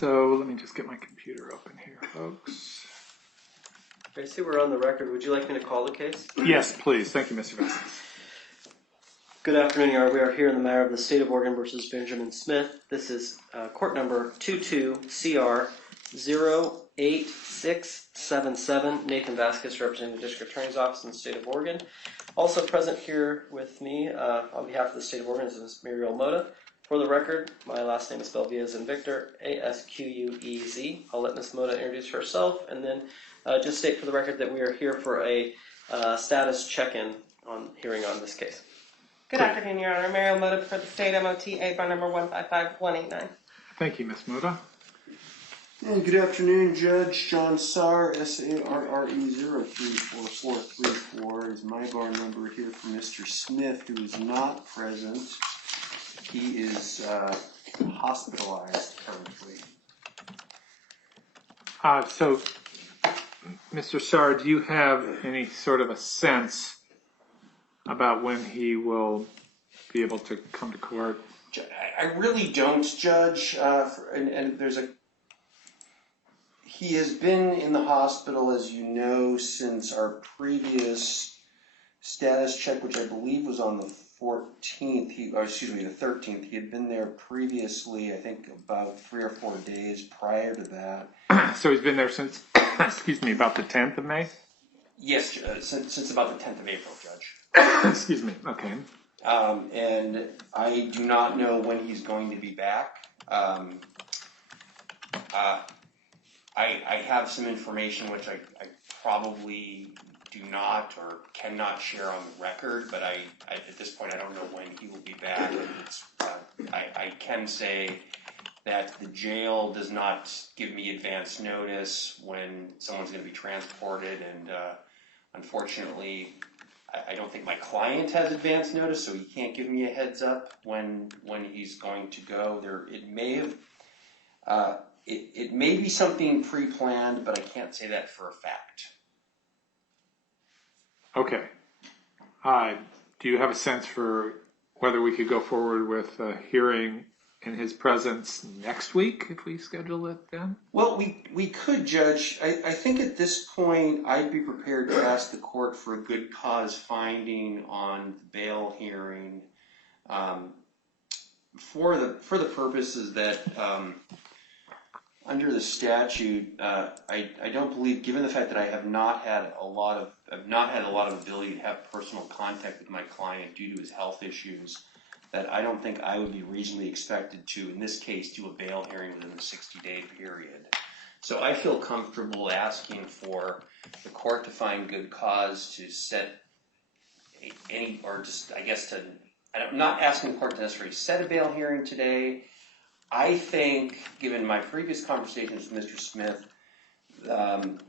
So let me just get my computer open here, folks. I see we're on the record. Would you like me to call the case? Yes, please. Thank you, Mr. Vessels. Good afternoon, Your Honor. We are here in the matter of the State of Oregon versus Benjamin Smith. This is court number 22CR08677. Nathan Vasquez, representing the District Attorney's Office in the State of Oregon. Also present here with me on behalf of the State of Oregon is Ms. Muriel Mota. For the record, my last name is spelled V as in Victor, A-S-Q-U-E-Z. I'll let Ms. Mota introduce herself and then just state for the record that we are here for a status check-in on hearing on this case. Good afternoon, Your Honor. Muriel Mota for the State MOTA, bar number 155189. Thank you, Ms. Mota. And good afternoon, Judge John Sarre, SARRE034434 is my bar number here for Mr. Smith, who is not present. He is hospitalized currently. So, Mr. Sarre, do you have any sort of a sense about when he will be able to come to court? I really don't, Judge. And there's he has been in the hospital, as you know, since our previous status check, which I believe was on the 14th, the 13th. He had been there previously, I think about 3 or 4 days prior to that. So he's been there since, excuse me, about the 10th of May? Yes, since about the 10th of April, Judge. Excuse me, okay. And I do not know when he's going to be back. I have some information which I probably do not or cannot share on the record, but at this point I don't know when he will be back. I can say that the jail does not give me advance notice when someone's going to be transported, and unfortunately I don't think my client has advance notice, so he can't give me a heads up when he's going to go. It may be something pre-planned, but I can't say that for a fact. Okay. Do you have a sense for whether we could go forward with a hearing in his presence next week if we schedule it then? Well, we could, Judge. I think at this point I'd be prepared to ask the court for a good cause finding on the bail hearing for the purposes that under the statute, I don't believe, given the fact that I have not had a lot of ability to have personal contact with my client due to his health issues, that I don't think I would be reasonably expected to, in this case, do a bail hearing within the 60-day period. So I feel comfortable asking for the court to find good cause to set I'm not asking the court to necessarily set a bail hearing today. I think, given my previous conversations with Mr. Smith,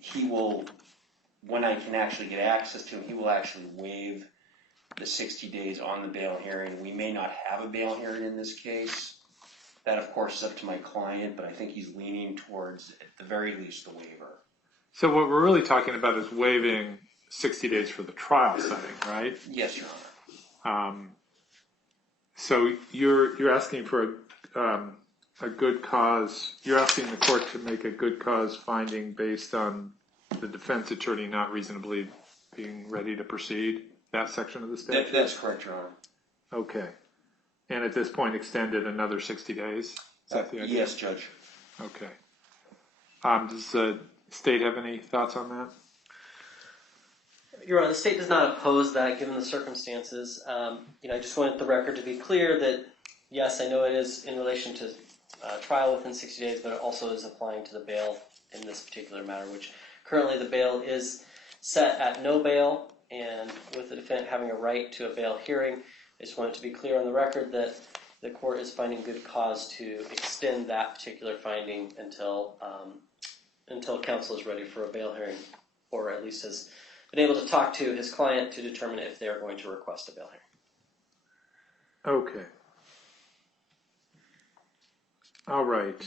he will, when I can actually get access to him, he will actually waive the 60 days on the bail hearing. We may not have a bail hearing in this case. That, of course, is up to my client, but I think he's leaning towards, at the very least, the waiver. So what we're really talking about is waiving 60 days for the trial setting, right? Yes, Your Honor. So you're asking for a good cause. You're asking the court to make a good cause finding based on the defense attorney not reasonably being ready to proceed, that section of the statute? That's correct, Your Honor. Okay. And at this point, extended another 60 days? Is that the idea? Yes, Judge. Okay. Does the state have any thoughts on that? Your Honor, the state does not oppose that given the circumstances. I just wanted the record to be clear that, yes, I know it is in relation to trial within 60 days, but it also is applying to the bail in this particular matter, which currently the bail is set at no bail, and with the defendant having a right to a bail hearing, I just wanted to be clear on the record that the court is finding good cause to extend that particular finding until counsel is ready for a bail hearing, or at least has been able to talk to his client to determine if they are going to request a bail hearing. Okay. All right.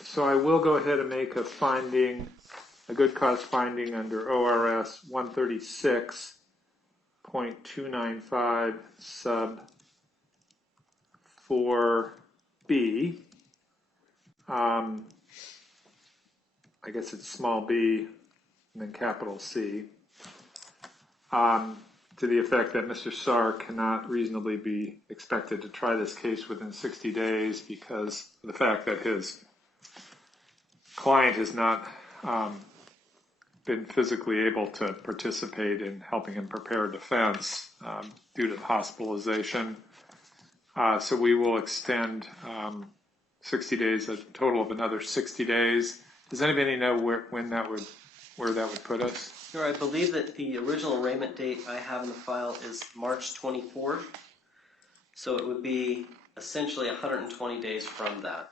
So I will go ahead and make a good cause finding under ORS 136.295 sub 4B I guess it's small b and then capital C, to the effect that Mr. Sarr cannot reasonably be expected to try this case within 60 days because of the fact that his client has not been physically able to participate in helping him prepare a defense due to hospitalization. So we will extend 60 days, a total of another 60 days. Does anybody know where that would put us? Sure, I believe that the original arraignment date I have in the file is March 24th. So it would be essentially 120 days from that.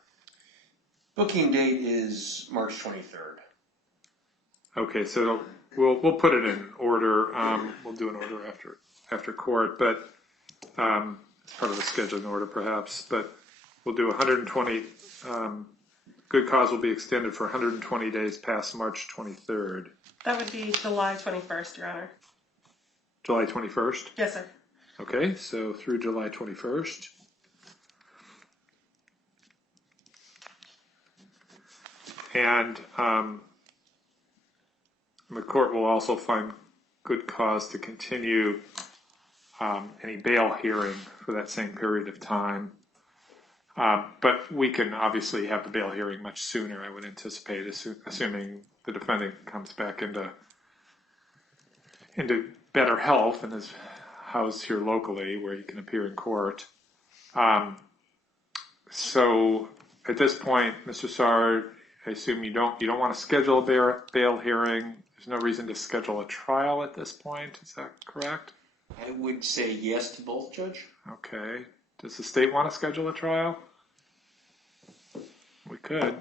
Booking date is March 23rd. Okay, so we'll put it in order. We'll do an order after court, but it's part of the scheduling order perhaps. But we'll do 120. Good cause will be extended for 120 days past March 23rd. That would be July 21st, Your Honor. July 21st? Yes, sir. Okay, so through July 21st. And the court will also find good cause to continue any bail hearing for that same period of time. But we can obviously have the bail hearing much sooner, I would anticipate, assuming the defendant comes back into better health and is housed here locally where he can appear in court. So at this point, Mr. Sarr, I assume you don't want to schedule a bail hearing. There's no reason to schedule a trial at this point. Is that correct? I would say yes to both, Judge. Okay. Does the state want to schedule a trial? We could.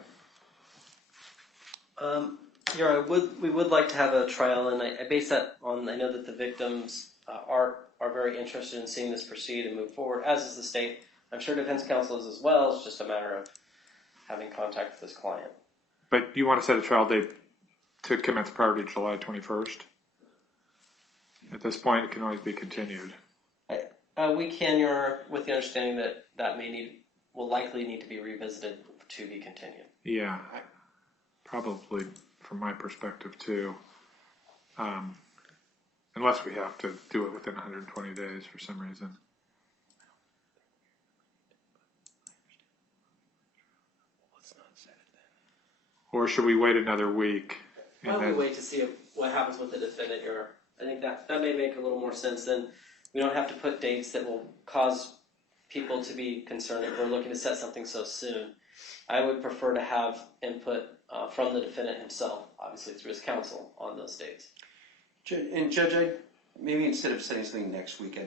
We would like to have a trial, and I base that on, I know that the victims are very interested in seeing this proceed and move forward, as is the state. I'm sure defense counsel is as well. It's just a matter of having contact with this client. But you want to set a trial date to commence prior to July 21st? At this point, it can always be continued. We can, Your Honor, with the understanding that will likely need to be revisited to be continued. Yeah, probably from my perspective too. Unless we have to do it within 120 days for some reason. Or should we wait another week? Why don't we wait to see what happens with the defendant, Your Honor? I think that may make a little more sense. Then we don't have to put dates that will cause people to be concerned if we're looking to set something so soon. I would prefer to have input from the defendant himself, obviously through his counsel, on those dates. And Judge, maybe instead of setting something next week,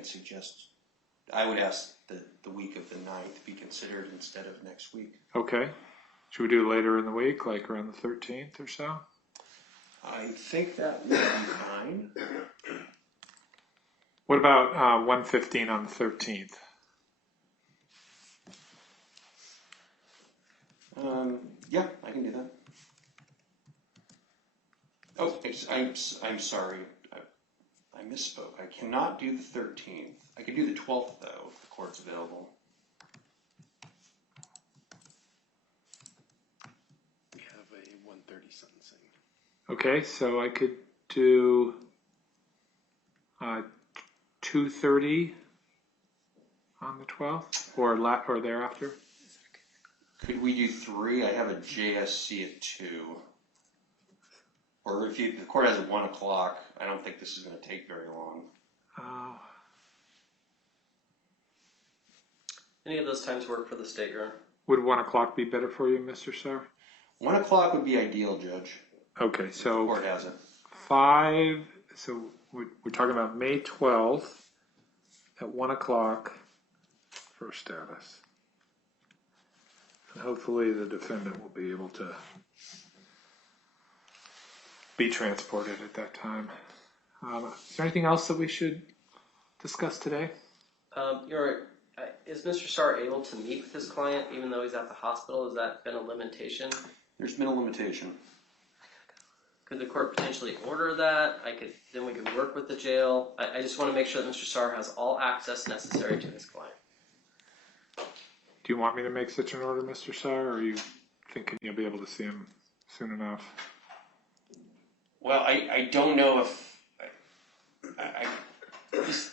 I would ask the week of the 9th be considered instead of next week. Okay. Should we do it later in the week, like around the 13th or so? I think that would be fine. What about 1:15 on the 13th? Yeah, I can do that. Oh, I'm sorry. I misspoke. I cannot do the 13th. I can do the 12th, though, if the court's available. We have a 1:30 sentencing. Okay, so I could do 2:30 on the 12th or thereafter. Could we do 3? I have a JSC at 2. Or if the court has at 1 o'clock, I don't think this is going to take very long. Any of those times work for the state, Your Honor? Would 1 o'clock be better for you, Mr. Sarr? 1 o'clock would be ideal, Judge. Okay, The so court has it. 5. So we're talking about May 12th at 1 o'clock for status. And hopefully the defendant will be able to be transported at that time. Is there anything else that we should discuss today? Is Mr. Sarr able to meet with his client even though he's at the hospital? Has that been a limitation? There's been a limitation. Could the court potentially order that? Then we could work with the jail. I just want to make sure that Mr. Sarr has all access necessary to his client. Do you want me to make such an order, Mr. Sarr, or are you thinking you'll be able to see him soon enough. Well, I don't know if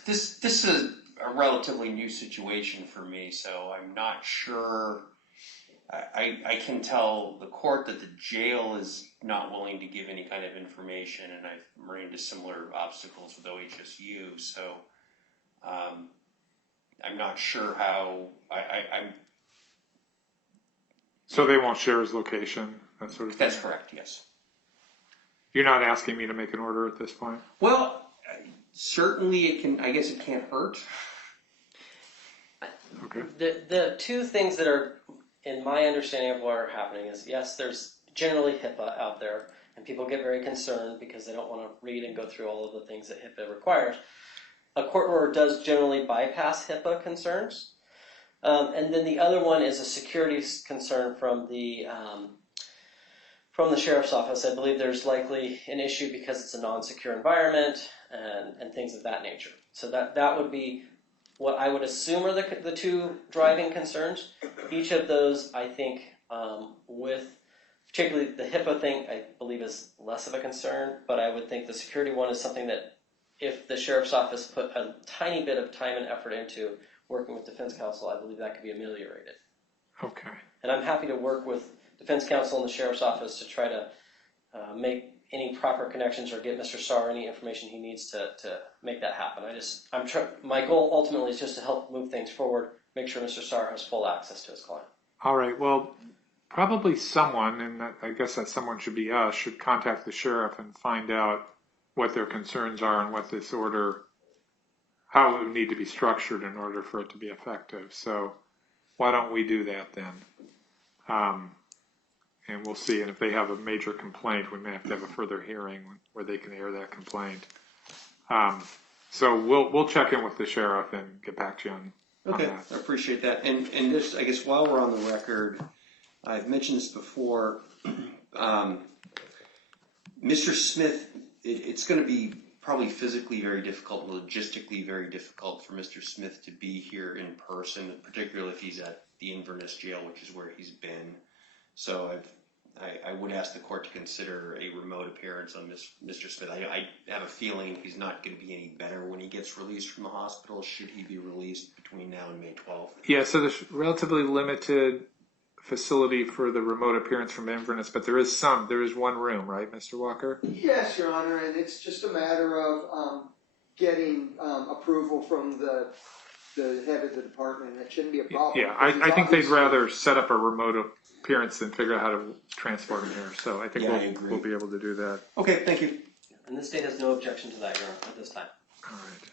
this is a relatively new situation for me, so I'm not sure. I can tell the court that the jail is not willing to give any kind of information, and I've run into similar obstacles with OHSU, so I'm not sure how I'm. So they won't share his location, that sort of thing? That's correct, yes. You're not asking me to make an order at this point? Well, certainly it can, I guess it can't hurt. Okay. The two things that are, in my understanding of what are happening is, yes, there's generally HIPAA out there, and people get very concerned because they don't want to read and go through all of the things that HIPAA requires. A court order does generally bypass HIPAA concerns. And then the other one is a security concern from the sheriff's office. I believe there's likely an issue because it's a non-secure environment and things of that nature. So that would be what I would assume are the two driving concerns. Each of those, I think, with particularly the HIPAA thing, I believe is less of a concern, but I would think the security one is something that if the sheriff's office put a tiny bit of time and effort into working with defense counsel, I believe that could be ameliorated. Okay. And I'm happy to work with defense counsel and the sheriff's office to try to make any proper connections or get Mr. Starr any information he needs to make that happen. My goal ultimately is just to help move things forward, make sure Mr. Starr has full access to his client. All right. Well, probably someone, and I guess that someone should be us, should contact the sheriff and find out what their concerns are and what this order, how it would need to be structured in order for it to be effective. So why don't we do that then? And we'll see. And if they have a major complaint, we may have to have a further hearing where they can air that complaint. So we'll check in with the sheriff and get back to you on Okay, that. I appreciate that. And just, I guess, while we're on the record, I've mentioned this before. Mr. Smith, it's going to be probably physically very difficult and logistically very difficult for Mr. Smith to be here in person, particularly if he's at the Inverness jail, which is where he's been. So I would ask the court to consider a remote appearance on Mr. Smith. I have a feeling he's not going to be any better when he gets released from the hospital, should he be released between now and May 12th. Yeah, so there's relatively limited facility for the remote appearance from Inverness, but there is one room, right, Mr. Walker? Yes, Your Honor, and it's just a matter of getting approval from the head of the department. It shouldn't be a problem. Yeah, I think they'd rather set up a remote appearance than figure out how to transport him here. So I think we'll be able to do that. Okay, thank you. And the state has no objection to that, Your Honor, at this time. All right.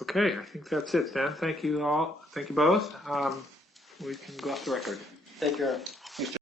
Okay, I think that's it then. Thank you all. Thank you both. We can go off the record. Thank you, Your Honor.